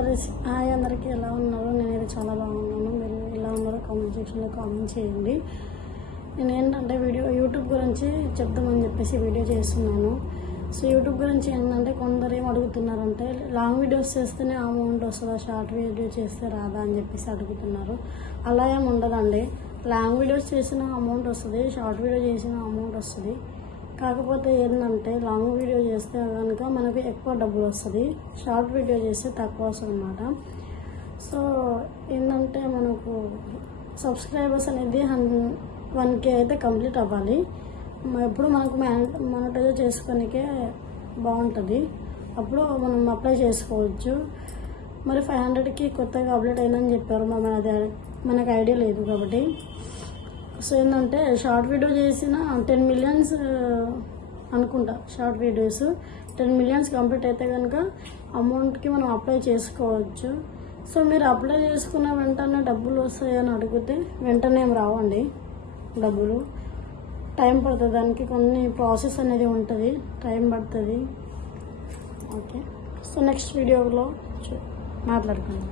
Hi అందరికీ, ఎలా ఉన్నారు? నేనైతే చాలా బాగున్నాను. మీరు ఎలా ఉన్నారో కామెంట్ సెక్షన్లో కామెంట్ చేయండి. నేను ఏంటంటే యూట్యూబ్ గురించి చెప్దామని చెప్పేసి వీడియో చేస్తున్నాను. సో యూట్యూబ్ గురించి ఏంటంటే కొందరు ఏం అడుగుతున్నారంటే లాంగ్ వీడియోస్ చేస్తేనే అమౌంట్ వస్తుందా, షార్ట్ వీడియో చేస్తే రాదా అని చెప్పేసి అడుగుతున్నారు. అలా ఏమి ఉండదండి. లాంగ్ వీడియోస్ చేసిన అమౌంట్ వస్తుంది, షార్ట్ వీడియో చేసిన అమౌంట్ వస్తుంది. కాకపోతే ఏంటంటే లాంగ్ వీడియో చేస్తే కనుక మనకు ఎక్కువ డబ్బులు వస్తుంది, షార్ట్ వీడియో చేస్తే తక్కువ వస్తుంది అన్నమాట. సో ఏంటంటే మనకు సబ్స్క్రైబర్స్ అనేది 1K అయితే కంప్లీట్ అవ్వాలి. ఎప్పుడు మనకు మానిటైజ్ చేసుకోనికే బాగుంటుంది, అప్పుడు మనం అప్లై చేసుకోవచ్చు. మరి 500కి కొత్తగా అప్డేట్ అయిందని చెప్పారు, మనకు ఐడియా లేదు కాబట్టి. సో ఏంటంటే షార్ట్ వీడియో చేసిన 10 మిలియన్స్ అనుకుంటా, షార్ట్ వీడియోస్ 10 మిలియన్స్ కంప్లీట్ అయితే కనుక అమౌంట్కి మనం అప్లై చేసుకోవచ్చు. సో మీరు అప్లై చేసుకున్న వెంటనే డబ్బులు వస్తాయని అడిగితే వెంటనే ఏం రావండి డబ్బులు, టైం పడుతుంది. దానికి కొన్ని ప్రాసెస్ అనేది ఉంటుంది, టైం పడుతుంది. ఓకే, సో నెక్స్ట్ వీడియోలో మాట్లాడుకుందాం.